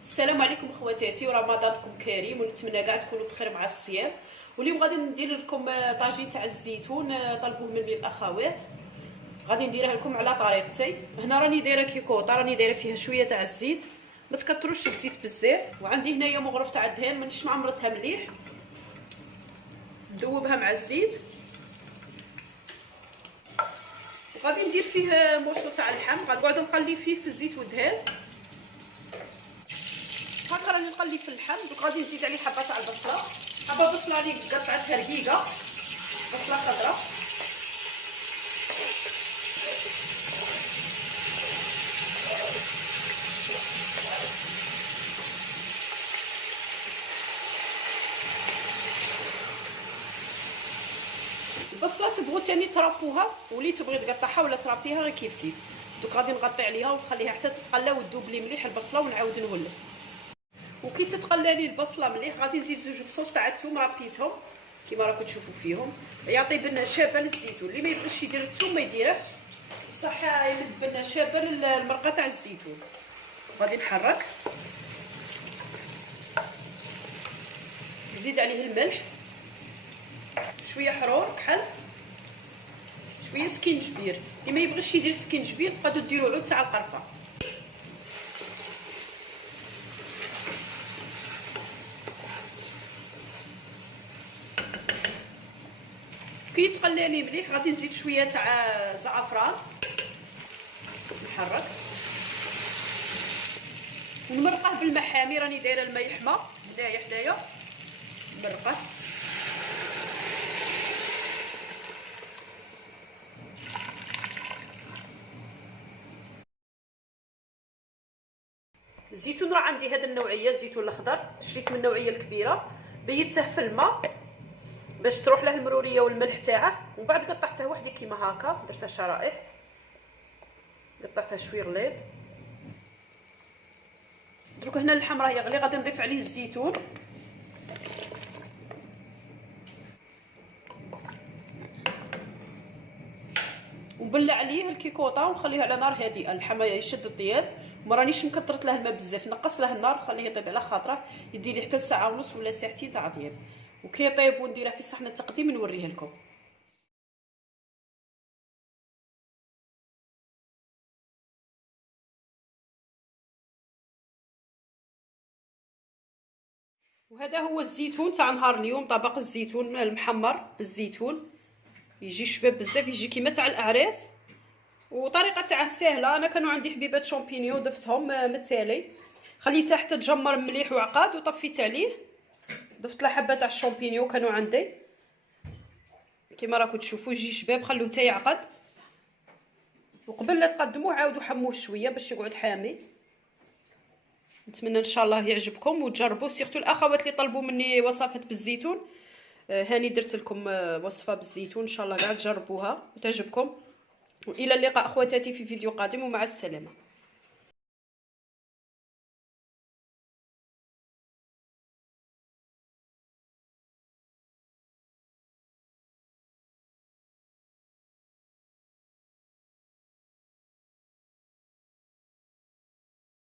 السلام عليكم خواتاتي، ورمضانكم كريم ونتمنى كاع تكونوا بخير مع الصيام. واليوم غادي ندير لكم طاجين تاع الزيتون، طلبوه مني الاخوات. غادي نديرها لكم على طريقتي. هنا راني دايره كيكوطه، راني دايره فيها شويه تاع الزيت، ما تكثروش الزيت بزاف. وعندي هنايا مغرف تاع الدهان مانيش معمرتها مليح، ندوبها مع الزيت. وغادي ندير فيه موسو تاع اللحم، غنقعد نقلي فيه في الزيت والدهان. هكا راني نقلي في اللحم. دوك غادي نزيد عليه حبه تاع البصله، حبه بصله راني قطعتها رقيقه، بصله خضراء. البصله تبغوا ثاني ترابوها، ولي تبغي تقطعها ولا ترابيها غير كيف كيف. دوك غادي نغطي عليها ونخليها حتى تتقلى وتذوب لي مليح البصله، ونعاود نولف. وكي تتقلى لي البصله مليح غادي نزيد زوج فصوص تاع الثوم رابيتهم كيما راكم تشوفوا فيهم، يعطي بنه شابه للزيتون. اللي ما يبغيش يدير الثوم ما يديرهش، بصح يمد بنه شابه للمرقه تاع الزيتون. غادي نحرك، نزيد عليه الملح، شويه حرور كحل، شويه سكينجبير. اللي ما يبغيش يدير سكينجبير تقدروا ديروا عود تاع القرفه. كي يتقلى لي مليح غادي نزيد شويه تاع زعفران، نحرك ونمرقه بالماء حامي. راني دايره الماء يحمى حدايا نمرقه. الزيتون راه عندي هذا النوعيه، الزيتون الاخضر شريت من النوعيه الكبيره، بيته في الماء باش تروح له المروريه والملح تاعه. ومن بعد قطعته وحدي كيما هكا، درتها شرائح، قطعتها شويه غليظ. دروك هنا اللحم راه يغلي، غادي نضيف عليه الزيتون. ونبلع عليه الكيكوطه ونخليه على نار هادئه. اللحم يشد الطياب، ما رانيش مكثرت له الماء بزاف، نقص له النار، خليه يطيب على خاطره يدي لي حتى ساعه ونص ولا ساعتين تاع طياب. وكي يطيب ونديره في صحن التقديم نوريه لكم. وهذا هو الزيتون تاع نهار اليوم، طبق الزيتون المحمر بالزيتون، يجي شباب بزاف، يجي كيما تاع الاعراس. وطريقه تاعه سهله. انا كانوا عندي حبيبات شامبينيون ضفتهم متالي، خليتها حتى تجمر مليح وعقاد وطفيت عليه، ضفت له حبه تاع الشامبينيون كانوا عندي كيما راكم تشوفوا. يجي شباب، خلوه حتى يعقد. وقبل لا تقدموه عاودوا حموه شويه باش يقعد حامي. نتمنى ان شاء الله يعجبكم وتجربوا، سيرتو الاخوات اللي طلبوا مني وصفات بالزيتون. هاني درت لكم وصفه بالزيتون، ان شاء الله كاع تجربوها وتعجبكم. والى اللقاء اخواتاتي في فيديو قادم، ومع السلامه.